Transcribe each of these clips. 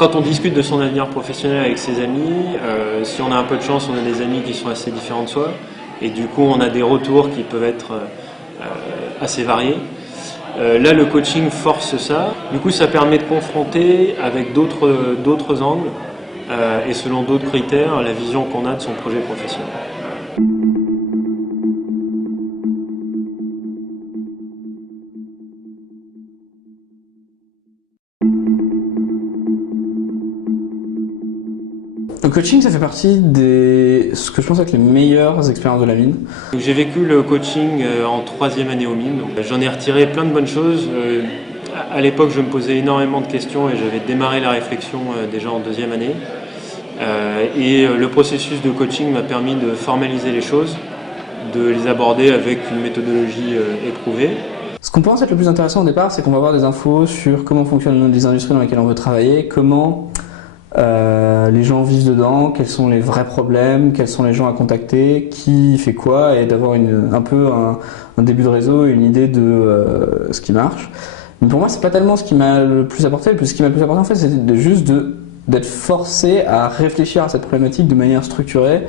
Quand on discute de son avenir professionnel avec ses amis, si on a un peu de chance, on a des amis qui sont assez différents de soi, et du coup on a des retours qui peuvent être assez variés. Là, le coaching force ça. Du coup, ça permet de confronter avec d'autres angles et selon d'autres critères la vision qu'on a de son projet professionnel. Le coaching, ça fait partie ce que je pense être les meilleures expériences de la mine. J'ai vécu le coaching en 3e année aux mines. J'en ai retiré plein de bonnes choses. À l'époque, je me posais énormément de questions et j'avais démarré la réflexion déjà en 2e année. Et le processus de coaching m'a permis de formaliser les choses, de les aborder avec une méthodologie éprouvée. Ce qu'on pense être le plus intéressant au départ, c'est qu'on va avoir des infos sur comment fonctionnent les industries dans lesquelles on veut travailler, comment les gens vivent dedans, quels sont les vrais problèmes, quels sont les gens à contacter, qui fait quoi, et d'avoir un peu un début de réseau, une idée de ce qui marche. Mais pour moi, c'est pas tellement ce qui m'a le plus apporté. Ce qui m'a le plus apporté, en fait, c'est juste d'être forcé à réfléchir à cette problématique de manière structurée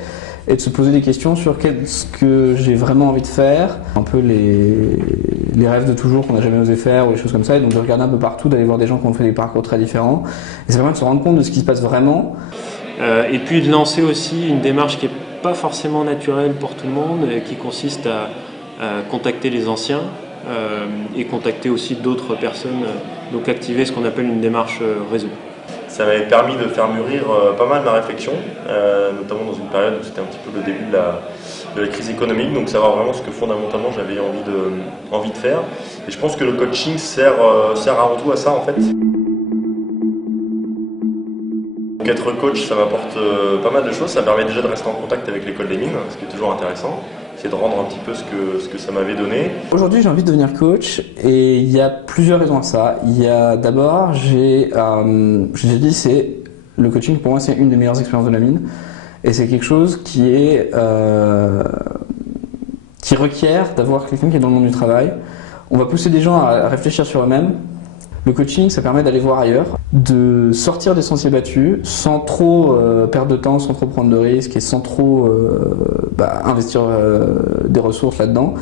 et de se poser des questions sur ce que j'ai vraiment envie de faire, un peu les rêves de toujours qu'on n'a jamais osé faire ou les choses comme ça, et donc de regarder un peu partout, d'aller voir des gens qui ont fait des parcours très différents, et ça permet de se rendre compte de ce qui se passe vraiment. Et puis de lancer aussi une démarche qui n'est pas forcément naturelle pour tout le monde, qui consiste à contacter les anciens et contacter aussi d'autres personnes, donc activer ce qu'on appelle une démarche réseau. Ça m'avait permis de faire mûrir pas mal ma réflexion, notamment dans une période où c'était un petit peu le début de la crise économique, donc savoir vraiment ce que fondamentalement j'avais envie de faire. Et je pense que le coaching sert avant tout à ça en fait. Donc être coach, ça m'apporte pas mal de choses, ça permet déjà de rester en contact avec l'école des mines, ce qui est toujours intéressant. C'est de rendre un petit peu ce que ça m'avait donné. Aujourd'hui, j'ai envie de devenir coach et il y a plusieurs raisons à ça. Il y a d'abord, j'ai dit, c'est le coaching pour moi, c'est une des meilleures expériences de la mine et c'est quelque chose qui requiert d'avoir quelqu'un qui est dans le monde du travail. On va pousser des gens à réfléchir sur eux-mêmes. Le coaching, ça permet d'aller voir ailleurs, de sortir des sentiers battus sans trop perdre de temps, sans trop prendre de risques et sans trop investir des ressources là-dedans.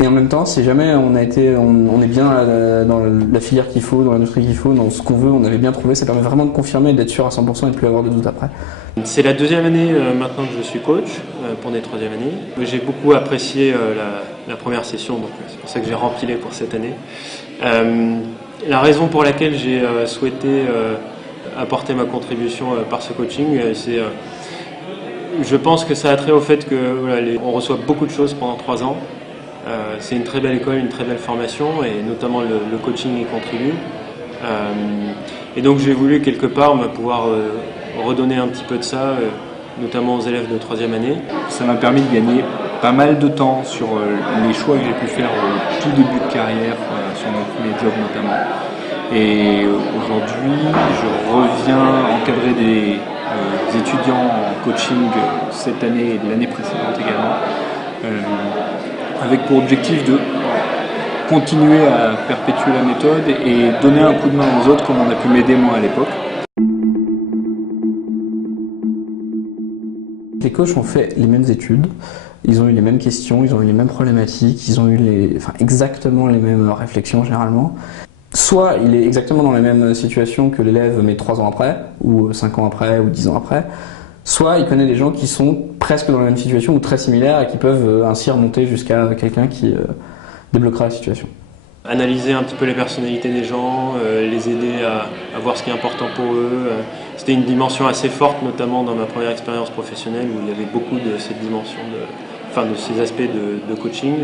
Et en même temps, si jamais on est bien dans la filière qu'il faut, dans l'industrie qu'il faut, dans ce qu'on veut, on avait bien trouvé, ça permet vraiment de confirmer, d'être sûr à 100% et de ne plus avoir de doute après. C'est la 2e année maintenant que je suis coach pour des 3e années. J'ai beaucoup apprécié la première session, donc c'est pour ça que j'ai rempilé pour cette année. La raison pour laquelle j'ai souhaité apporter ma contribution par ce coaching, c'est je pense que ça a trait au fait qu'on reçoit beaucoup de choses pendant 3 ans. C'est une très belle école, une très belle formation et notamment le coaching y contribue. Et donc j'ai voulu quelque part pouvoir redonner un petit peu de ça, notamment aux élèves de 3e année. Ça m'a permis de gagner pas mal de temps sur les choix que j'ai pu faire au tout début de carrière, sur mon premier job notamment. Et aujourd'hui, je reviens encadrer des étudiants en coaching cette année et l'année précédente également, avec pour objectif de continuer à perpétuer la méthode et donner un coup de main aux autres comme on a pu m'aider moi à l'époque. Les coachs ont fait les mêmes études, ils ont eu les mêmes questions, ils ont eu les mêmes problématiques, ils ont eu exactement les mêmes réflexions généralement. Soit il est exactement dans la même situation que l'élève mais 3 ans après, ou 5 ans après, ou 10 ans après, soit il connaît des gens qui sont presque dans la même situation ou très similaires et qui peuvent ainsi remonter jusqu'à quelqu'un qui débloquera la situation. Analyser un petit peu les personnalités des gens, les aider à voir ce qui est important pour eux. C'était une dimension assez forte, notamment dans ma première expérience professionnelle où il y avait beaucoup de cette dimension, de ces aspects de coaching.